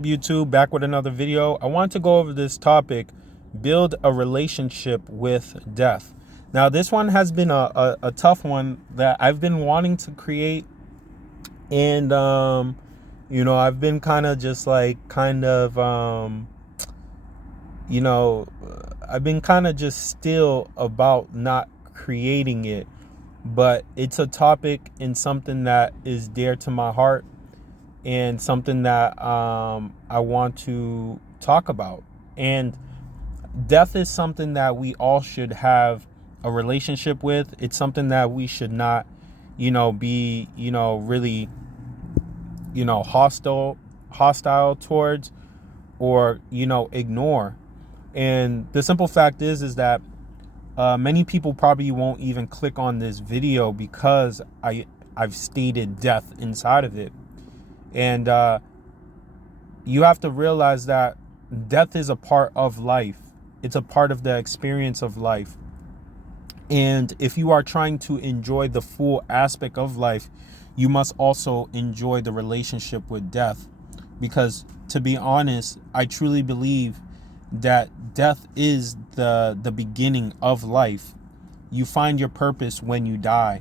YouTube, back with another video. I want to go over this topic: build a relationship with death. Now this one has been a tough one that I've been wanting to create, and I've been kind of just like you know I've been kind of just still about not creating it, but it's a topic and something that is dear to my heart, and something that I want to talk about. And death is something that we all should have a relationship with. It's something that we should not, be, really, hostile towards, or, ignore. And the simple fact is that many people probably won't even click on this video because I've stated death inside of it. And you have to realize that death is a part of life. It's a part of the experience of life. And if you are trying to enjoy the full aspect of life, you must also enjoy the relationship with death. Because to be honest, I truly believe that death is the beginning of life. You find your purpose when you die.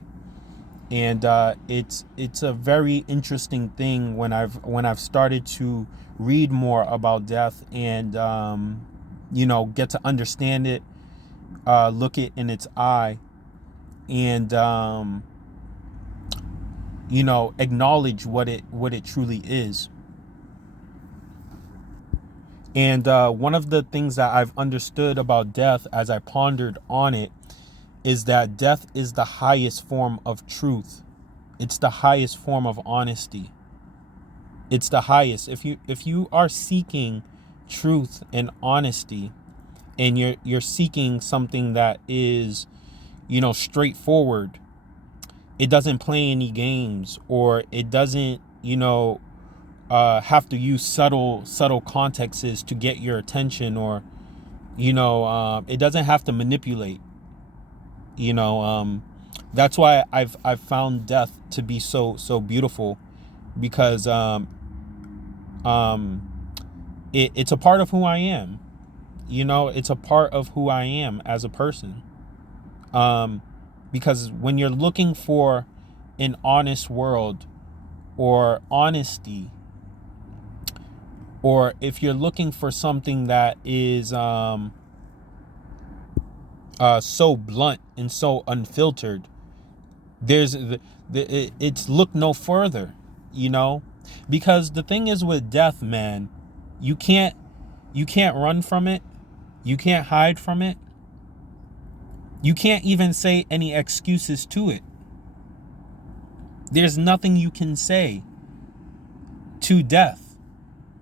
And it's a very interesting thing when I've started to read more about death, and get to understand it, look it in its eye, and acknowledge what it truly is. And one of the things that I've understood about death as I pondered on it is that death is the highest form of truth. It's the highest form of honesty. It's the highest. If you are seeking truth and honesty, and you're seeking something that is, straightforward, it doesn't play any games, or it doesn't, have to use subtle contexts to get your attention, or it doesn't have to manipulate. That's why I've found death to be so beautiful, because it's a part of who I am. It's a part of who I am as a person. Because when you're looking for an honest world, or honesty, or if you're looking for something that is so blunt and so unfiltered, it's look no further, because the thing is with death, man, you can't run from it. You can't hide from it. You can't even say any excuses to it. There's nothing you can say to death.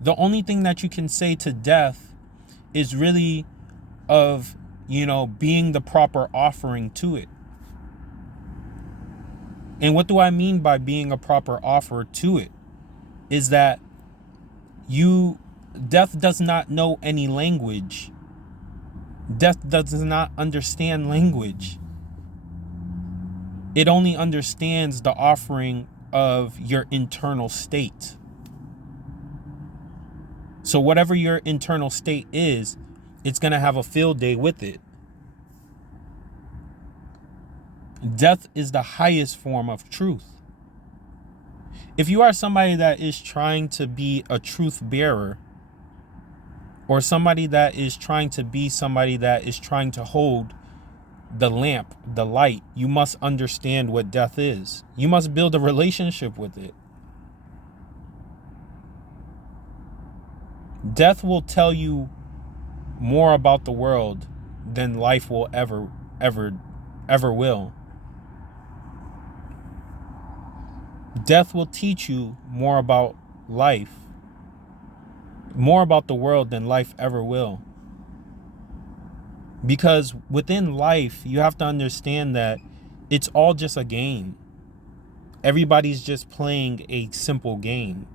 The only thing that you can say to death is really of, being the proper offering to it. And what do I mean by being a proper offer to it? Is that death does not know any language. Death does not understand language. It only understands the offering of your internal state. So whatever your internal state is, it's going to have a field day with it. Death is the highest form of truth. If you are somebody that is trying to be a truth bearer, or somebody that is trying to be somebody that is trying to hold the lamp, the light, you must understand what death is. You must build a relationship with it. Death will tell you more about the world than life will ever will. Death will teach you more about life, more about the world than life ever will. Because within life, you have to understand that it's all just a game. Everybody's just playing a simple game.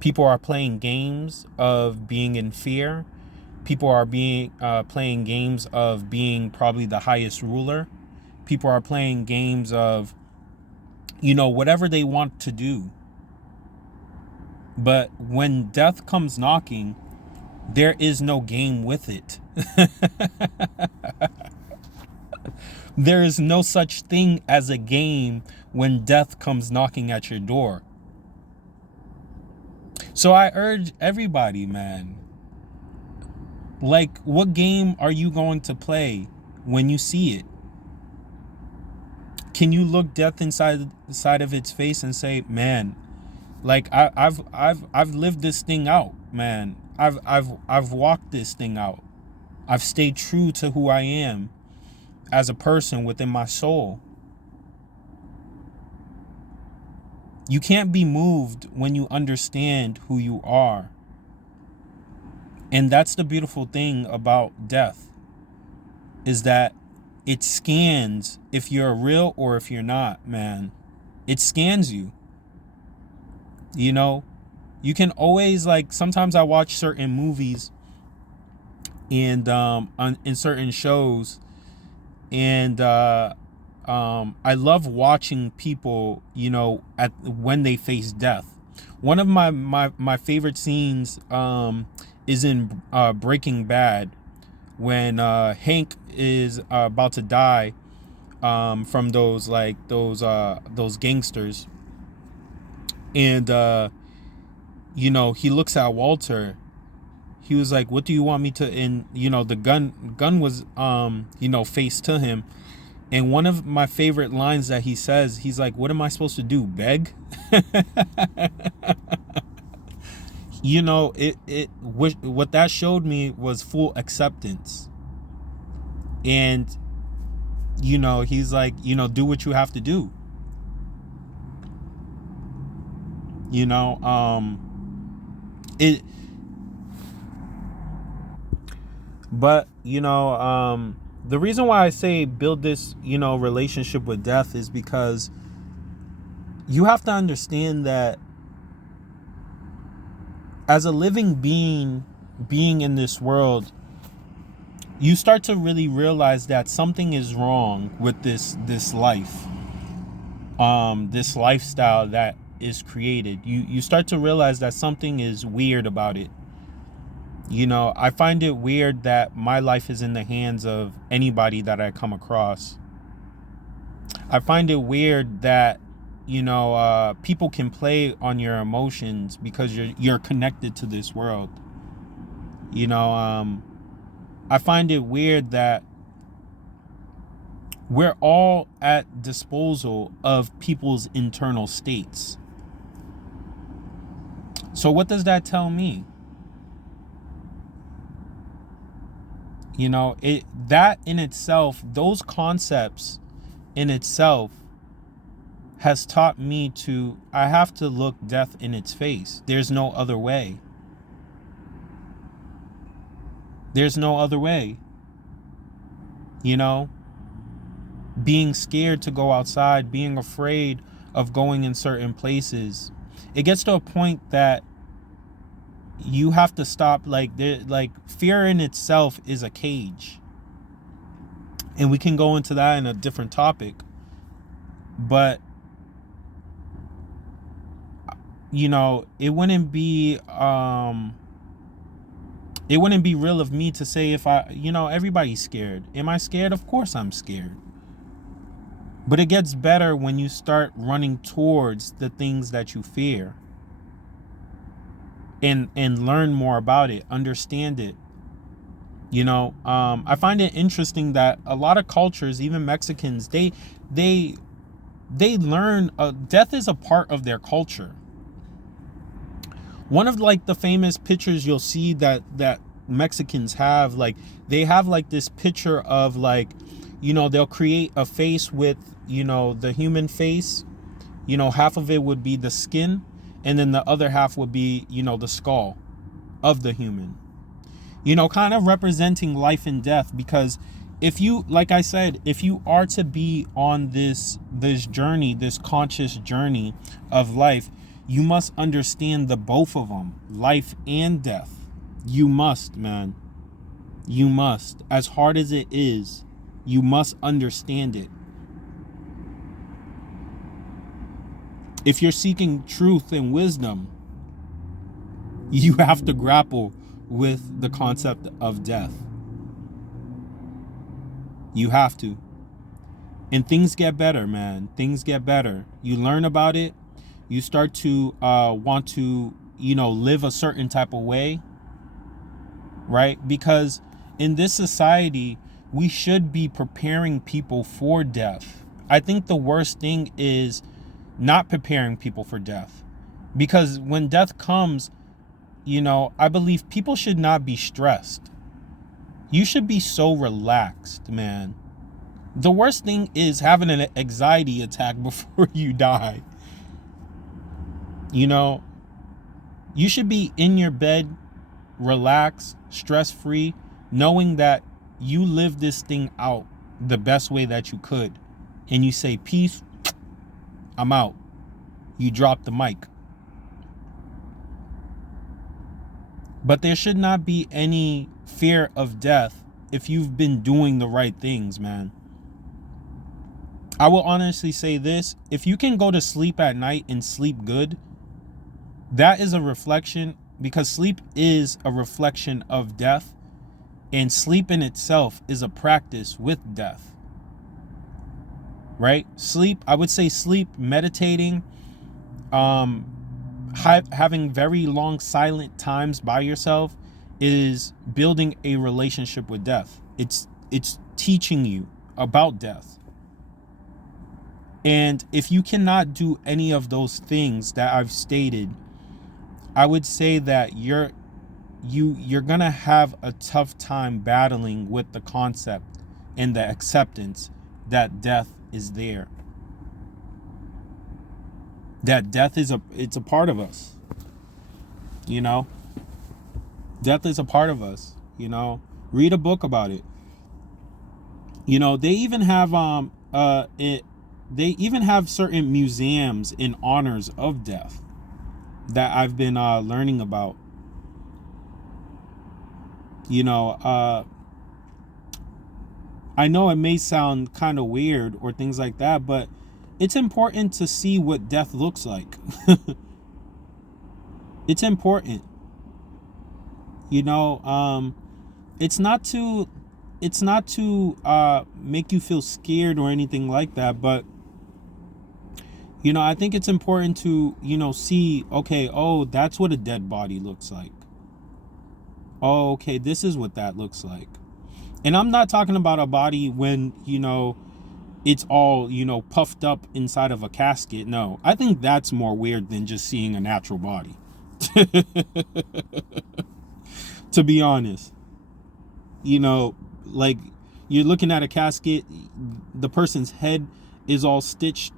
People are playing games of being in fear. People are playing games of being probably the highest ruler. People are playing games of, whatever they want to do. But when death comes knocking, there is no game with it. There is no such thing as a game when death comes knocking at your door. So I urge everybody, man, like, what game are you going to play when you see it? Can you look death inside of its face and say, man, like I've lived this thing out, man. I've walked this thing out. I've stayed true to who I am as a person within my soul. You can't be moved when you understand who you are. And that's the beautiful thing about death, is that it scans if you're real or if you're not, man. It scans you. You know, you can always, like, sometimes I watch certain movies and in certain shows, and I love watching people, you know, at when they face death. One of my favorite scenes is in Breaking Bad, when Hank is about to die from those gangsters, and you know, he looks at Walter. He was like, "What do you want me to?" And you know, the gun was you know, faced to him. And one of my favorite lines that he says, he's like, "What am I supposed to do? Beg?" You know, what that showed me was full acceptance. And you know, he's like, you know, do what you have to do. You know, it but you know, the reason why I say build this, you know, relationship with death is because you have to understand that as a living being in this world, you start to really realize that something is wrong with this life, this lifestyle that is created. You start to realize that something is weird about it. You know, I find it weird that my life is in the hands of anybody that I come across. I find it weird that, you know, people can play on your emotions because you're connected to this world. You know, I find it weird that we're all at disposal of people's internal states. So what does that tell me? You know, that in itself, those concepts in itself has taught me I have to look death in its face. There's no other way. There's no other way. You know, being scared to go outside, being afraid of going in certain places. It gets to a point that you have to stop. Like fear in itself is a cage. And we can go into that in a different topic. But you know, it wouldn't be real of me to say, if you know, everybody's scared. Am I scared? Of course I'm scared. But it gets better when you start running towards the things that you fear, and learn more about it, understand it. You know, I find it interesting that a lot of cultures, even Mexicans, they learn death is a part of their culture. One of, like, the famous pictures you'll see that Mexicans have, like, they have like this picture of, like, you know, they'll create a face with, you know, the human face. You know, half of it would be the skin, and then the other half would be, you know, the skull of the human. You know, kind of representing life and death. Because if you, like I said, if you are to be on this journey, this conscious journey of life, you must understand the both of them, life and death. You must, man. You must. As hard as it is, you must understand it. If you're seeking truth and wisdom, You have to grapple with the concept of death. You have to. And things get better, man. Things get better. You learn about it. You start to want to, live a certain type of way, right? Because in this society, we should be preparing people for death. I think the worst thing is not preparing people for death. Because when death comes, I believe people should not be stressed. You should be so relaxed, man. The worst thing is having an anxiety attack before you die. You should be in your bed, relaxed, stress-free, knowing that you live this thing out the best way that you could. And you say, peace, I'm out. You drop the mic. But there should not be any fear of death if you've been doing the right things, man. I will honestly say this. If you can go to sleep at night and sleep good, that is a reflection, because sleep is a reflection of death, and sleep in itself is a practice with death, right? Sleep, I would say sleep, meditating, having very long silent times by yourself is building a relationship with death. It's teaching you about death. And if you cannot do any of those things that I've stated, I would say that you're gonna have a tough time battling with the concept and the acceptance that death is there. That death it's a part of us. Death is a part of us. Read a book about it. They even have they even have certain museums in honors of death that I've been learning about. I know it may sound kind of weird or things like that, but it's important to see what death looks like. It's important. It's not to make you feel scared or anything like that, but I think it's important to, see, okay, oh, that's what a dead body looks like. Oh, okay, this is what that looks like. And I'm not talking about a body when, it's all, puffed up inside of a casket. No, I think that's more weird than just seeing a natural body. To be honest, like you're looking at a casket, the person's head is all stitched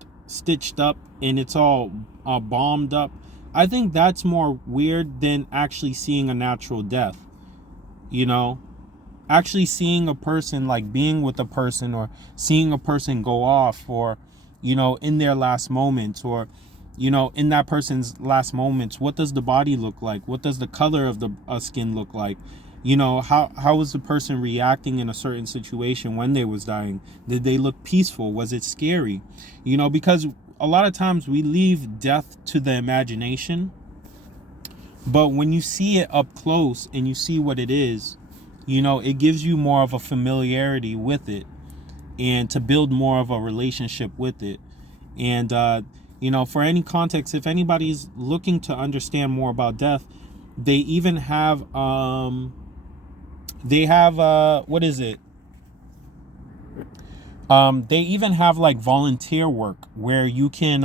up and it's all bombed up. I think that's more weird than actually seeing a natural death. Actually seeing a person, like being with a person, or seeing a person go off, or in their last moments, or in that person's last moments, what does the body look like? What does the color of the skin look like? How was the person reacting in a certain situation when they was dying? Did they look peaceful? Was it scary? Because a lot of times we leave death to the imagination, but when you see it up close and you see what it is, it gives you more of a familiarity with it, and to build more of a relationship with it. And for any context, if anybody's looking to understand more about death, they even have what is it? They even have like volunteer work where you can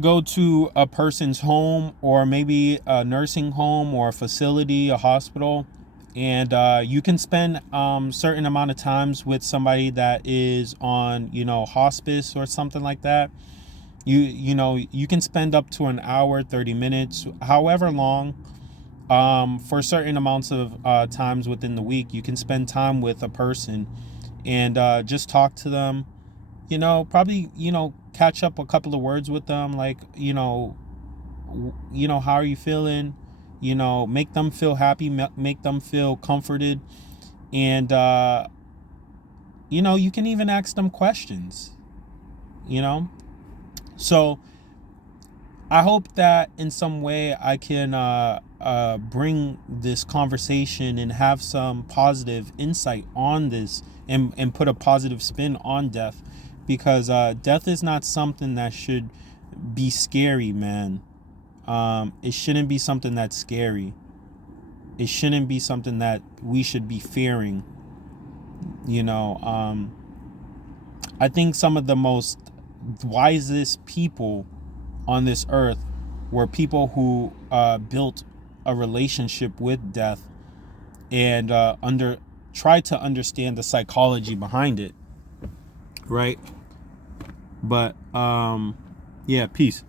go to a person's home, or maybe a nursing home or a facility, a hospital, and you can spend certain amount of times with somebody that is on hospice or something like that. You can spend up to an hour, 30 minutes, however long, for certain amounts of times within the week. You can spend time with a person and just talk to them, probably catch up a couple of words with them, like how are you feeling, make them feel happy, make them feel comforted. And you can even ask them questions. So I hope that in some way I can bring this conversation and have some positive insight on this, and put a positive spin on death, because death is not something that should be scary, man. It shouldn't be something that's scary. It shouldn't be something that we should be fearing. You know, I think some of the most wisest people on this earth were people who built a relationship with death, and tried to understand the psychology behind it, right? But yeah, peace.